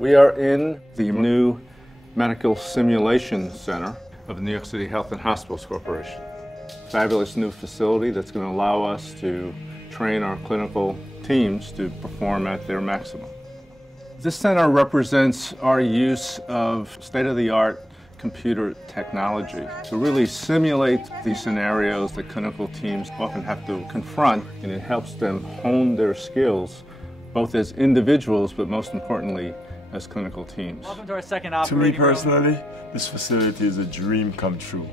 We are in the new Medical Simulation Center of the New York City Health and Hospitals Corporation. Fabulous new facility that's going to allow us to train our clinical teams to perform at their maximum. This center represents our use of state-of-the-art computer technology to really simulate the scenarios that clinical teams often have to confront, and it helps them hone their skills both as individuals but most importantly as clinical teams. Welcome to our second operating room. To me personally, this facility is a dream come true.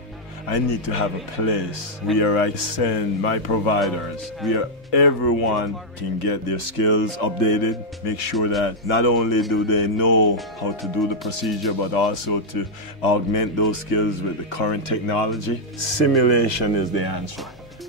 I need to have a place where I send my providers, where everyone can get their skills updated, make sure that not only do they know how to do the procedure, but also to augment those skills with the current technology. Simulation is the answer.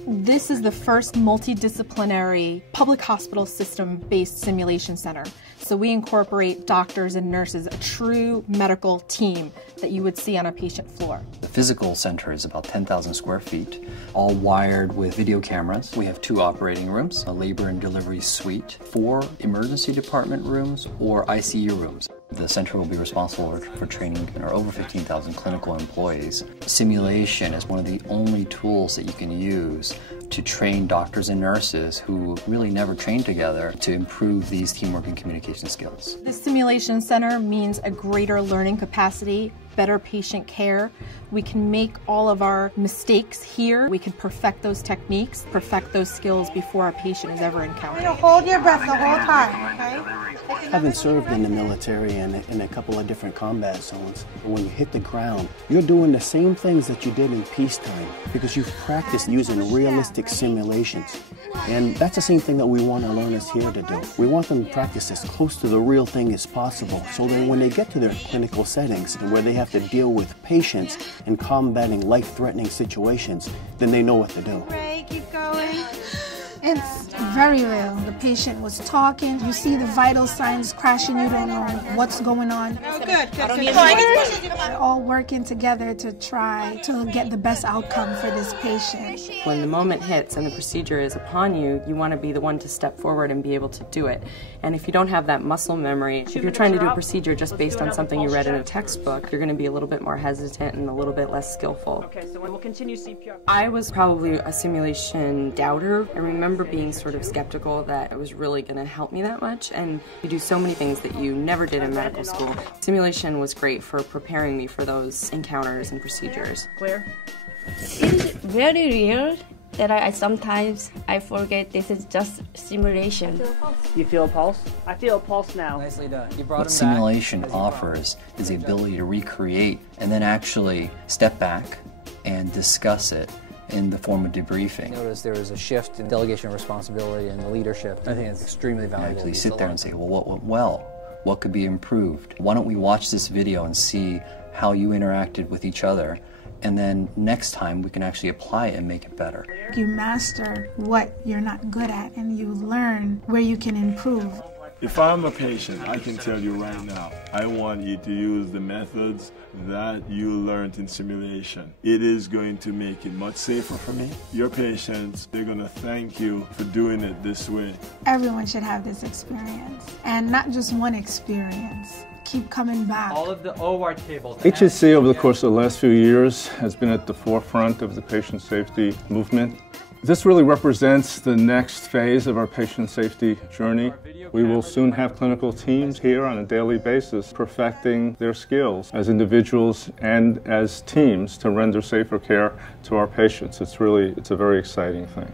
This is the first multidisciplinary public hospital system-based simulation center. So we incorporate doctors and nurses, a true medical team that you would see on a patient floor. The physical center is about 10,000 square feet, all wired with video cameras. We have 2 operating rooms, a labor and delivery suite, 4 emergency department rooms or ICU rooms. The center will be responsible for training our over 15,000 clinical employees. Simulation is one of the only tools that you can use to train doctors and nurses who really never trained together to improve these teamwork and communication skills. The simulation center means a greater learning capacity, better patient care. We can make all of our mistakes here. We can perfect those techniques, perfect those skills before a patient is ever encountered. Hold your breath the whole time, okay? Having served in the military and in a couple of different combat zones, when you hit the ground, you're doing the same things that you did in peacetime because you've practiced using realistic simulations. And that's the same thing that we want our learners here to do. We want them to practice as close to the real thing as possible so that when they get to their clinical settings and where they have to deal with patients and combating life-threatening situations, then they know what to do. Ray, keep going. It's very real. The patient was talking. You see the vital signs crashing. You don't know what's going on. Oh, good. They're all working together to try to get the best outcome for this patient. When the moment hits and the procedure is upon you, you want to be the one to step forward and be able to do it. And if you don't have that muscle memory, if you're trying to do a procedure just based on something you read in a textbook, you're going to be a little bit more hesitant and a little bit less skillful. Okay, so we'll continue CPR. I was probably a simulation doubter. I remember being sort of skeptical that it was really going to help me that much, and you do so many things that you never did in medical school. Simulation was great for preparing me for those encounters and procedures. Clear? It's very real that I sometimes forget this is just simulation. You feel a pulse? I feel a pulse now. Nicely done. You brought what simulation offers is the ability to recreate and then actually step back and discuss it in the form of debriefing. Notice there was a shift in delegation of responsibility and leadership. I think it's extremely valuable. Actually sit there and say, well, what went well? What could be improved? Why don't we watch this video and see how you interacted with each other, and then next time we can actually apply it and make it better. You master what you're not good at and you learn where you can improve. If I'm a patient, I can tell you right now, I want you to use the methods that you learned in simulation. It is going to make it much safer for me. Your patients, they're going to thank you for doing it this way. Everyone should have this experience, and not just one experience. Keep coming back. All of the OR tables. HHC over the course of the last few years has been at the forefront of the patient safety movement. This really represents the next phase of our patient safety journey. We will soon have clinical teams here on a daily basis perfecting their skills as individuals and as teams to render safer care to our patients. It's a very exciting thing.